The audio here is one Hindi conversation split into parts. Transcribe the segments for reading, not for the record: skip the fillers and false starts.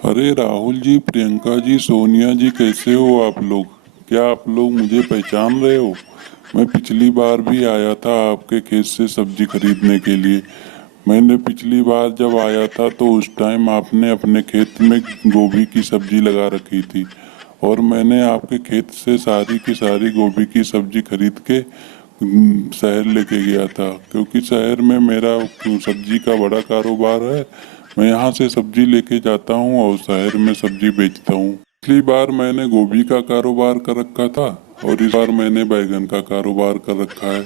अरे राहुल जी, प्रियंका जी, सोनिया जी, कैसे हो आप लोग? क्या आप लोग मुझे पहचान रहे हो? मैं पिछली बार भी आया था आपके खेत से सब्जी खरीदने के लिए। मैंने पिछली बार जब आया था तो उस टाइम आपने अपने खेत में गोभी की सब्जी लगा रखी थी और मैंने आपके खेत से सारी की सारी गोभी की सब्जी खरीद के शहर लेके गया था, क्योंकि शहर में मेरा सब्जी का बड़ा कारोबार है। मैं यहाँ से सब्जी लेके जाता हूँ और शहर में सब्जी बेचता हूँ। पिछली बार मैंने गोभी का कारोबार कर रखा था और इस बार मैंने बैगन का कारोबार कर रखा है।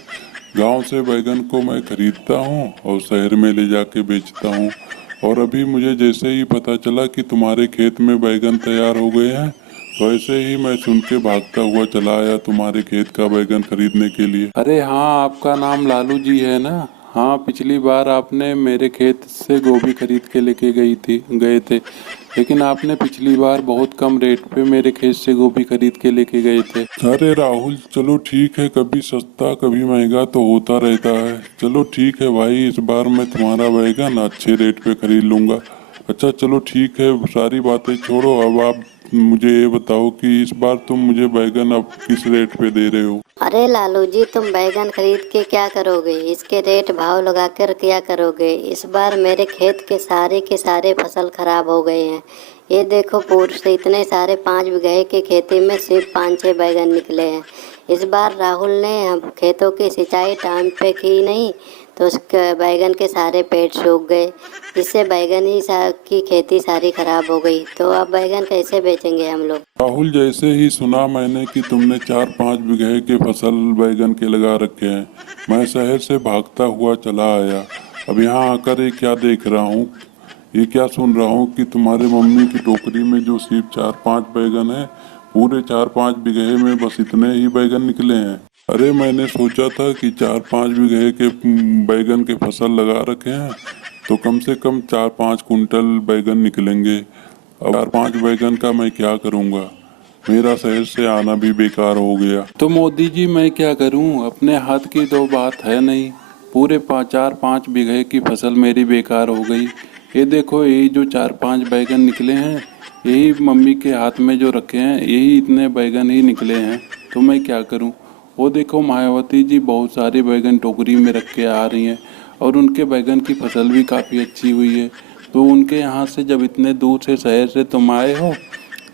गांव से बैगन को मैं खरीदता हूँ और शहर में ले जाके बेचता हूँ। और अभी मुझे जैसे ही पता चला कि तुम्हारे खेत में बैगन तैयार हो गए हैं, तो ऐसे ही मैं सुन के भागता हुआ चला आया तुम्हारे खेत का बैगन खरीदने के लिए। अरे हाँ, आपका नाम लालू जी है ना। हाँ, पिछली बार आपने मेरे खेत से गोभी खरीद के लेके गए थे। लेकिन आपने पिछली बार बहुत कम रेट पे मेरे खेत से गोभी खरीद के लेके गए थे। अरे राहुल, चलो ठीक है, कभी सस्ता कभी महंगा तो होता रहता है। चलो ठीक है भाई, इस बार मैं तुम्हारा बैगन अच्छे रेट पे खरीद लूंगा। अच्छा चलो ठीक है, सारी बातें छोड़ो। अब आप मुझे ये बताओ कि इस बार तुम मुझे बैगन अब किस रेट पे दे रहे हो? अरे लालू जी, तुम बैगन खरीद के क्या करोगे? इसके रेट भाव लगाकर क्या करोगे? इस बार मेरे खेत के सारे फसल खराब हो गए हैं। ये देखो, पूर्व से इतने सारे 5 बीघे की खेती में सिर्फ 5-6 बैगन निकले हैं। इस बार राहुल ने हम खेतों की सिंचाई टाइम पे की नहीं, तो उसके बैगन के सारे पेड़ सूख गए, जिससे बैगन की खेती सारी खराब हो गई। तो अब बैगन कैसे बेचेंगे हम लोग? राहुल, जैसे ही सुना मैंने कि तुमने 4-5 बीघे के फसल बैगन के लगा रखे हैं, मैं शहर से भागता हुआ चला आया। अब यहाँ आकर ये क्या देख रहा हूँ, ये क्या सुन रहा हूँ कि तुम्हारे मम्मी की टोकरी में जो सिर्फ 4-5 बैगन है, पूरे 4-5 बीघे में बस इतने ही बैगन निकले हैं। अरे मैंने सोचा था कि 4-5 बीघे के बैगन के फसल लगा रखे हैं तो कम से कम 4-5 कुंटल बैगन निकलेंगे। अब 4-5 बैगन का मैं क्या करूँगा? मेरा शहर से आना भी बेकार हो गया। तो मोदी जी, मैं क्या करूं? अपने हाथ की तो बात है नहीं। पूरे 4-5 बीघे की फसल मेरी बेकार हो गई। ये देखो, यही जो 4-5 बैगन निकले हैं, यही मम्मी के हाथ में जो रखे हैं, यही इतने बैगन ही निकले हैं। तो मैं क्या करूं? वो देखो, मायावती जी बहुत सारे बैगन टोकरी में रख के आ रही हैं और उनके बैगन की फसल भी काफ़ी अच्छी हुई है। तो उनके यहाँ से जब इतने दूर से शहर से तुम आए हो,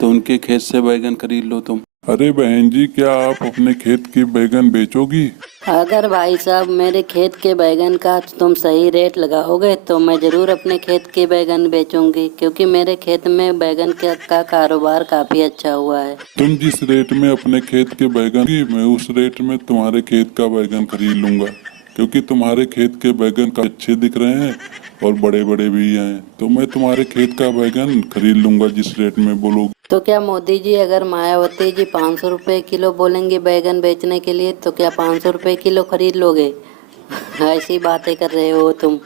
तो उनके खेत से बैगन खरीद लो तुम। अरे बहन जी, क्या आप अपने खेत की बैगन बेचोगी? अगर भाई साहब मेरे खेत के बैगन का तुम सही रेट लगाओगे तो मैं ज़रूर अपने खेत के बैगन बेचूंगी, क्योंकि मेरे खेत में बैगन का कारोबार काफ़ी अच्छा हुआ है। तुम जिस रेट में अपने खेत के बैगन की, मैं उस रेट में तुम्हारे खेत का बैगन खरीद लूंगा, क्योंकि तुम्हारे खेत के बैगन का अच्छे दिख रहे हैं और बड़े बड़े भी हैं। तो मैं तुम्हारे खेत का बैगन खरीद लूंगा जिस रेट में बोलोगे। तो क्या मोदी जी, अगर मायावती जी 500 रुपये किलो बोलेंगे बैगन बेचने के लिए, तो क्या 500 रुपये किलो खरीद लोगे? ऐसी बातें कर रहे हो तुम।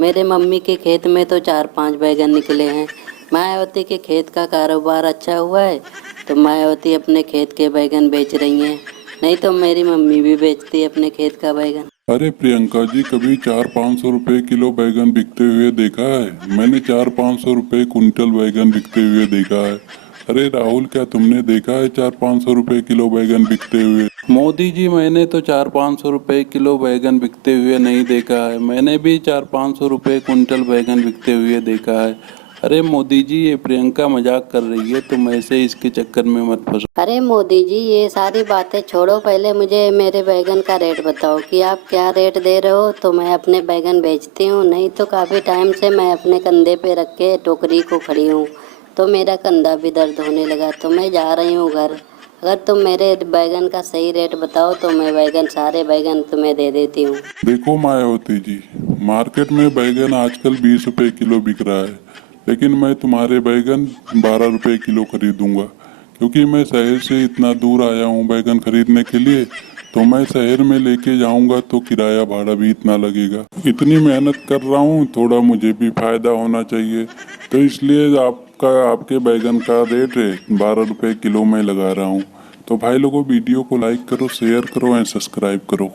मेरे मम्मी के खेत में तो 4-5 बैगन निकले हैं। मायावती के खेत का कारोबार अच्छा हुआ है तो मायावती अपने खेत के बैगन बेच रही हैं, नहीं तो मेरी मम्मी भी बेचती है अपने खेत का बैगन। अरे प्रियंका जी, कभी 400-500 रुपए किलो बैगन बिकते हुए देखा है? मैंने 400-500 रुपए कुंटल बैगन बिकते हुए देखा है। अरे राहुल, क्या तुमने देखा है 400-500 रुपए किलो बैगन बिकते हुए? मोदी जी, मैंने तो 400-500 रुपये किलो बैगन बिकते हुए नहीं देखा है। मैंने भी 400-500 रुपये कुंटल बैगन बिकते हुए देखा है। अरे मोदी जी, ये प्रियंका मजाक कर रही है, तुम ऐसे इसके चक्कर में मत फंसो। अरे मोदी जी, ये सारी बातें छोड़ो, पहले मुझे मेरे बैगन का रेट बताओ कि आप क्या रेट दे रहे हो, तो मैं अपने बैगन बेचती हूँ। नहीं तो काफ़ी टाइम से मैं अपने कंधे पे रख के टोकरी को खड़ी हूँ, तो मेरा कंधा भी दर्द होने लगा, तो मैं जा रही हूँ घर। अगर तुम मेरे बैगन का सही रेट बताओ तो मैं सारे बैगन तुम्हें दे देती हूँ। देखो मायावती जी, मार्केट में बैगन आजकल 20 रुपए किलो बिक रहा है, लेकिन मैं तुम्हारे बैगन 12 रुपए किलो खरीदूंगा, क्योंकि मैं शहर से इतना दूर आया हूँ बैगन खरीदने के लिए। तो मैं शहर में लेके जाऊंगा तो किराया भाड़ा भी इतना लगेगा। इतनी मेहनत कर रहा हूँ, थोड़ा मुझे भी फायदा होना चाहिए, तो इसलिए आपके बैगन का रेट 12 रुपए किलो में लगा रहा हूँ। तो भाई लोगों, वीडियो को लाइक करो, शेयर करो एंड सब्सक्राइब करो।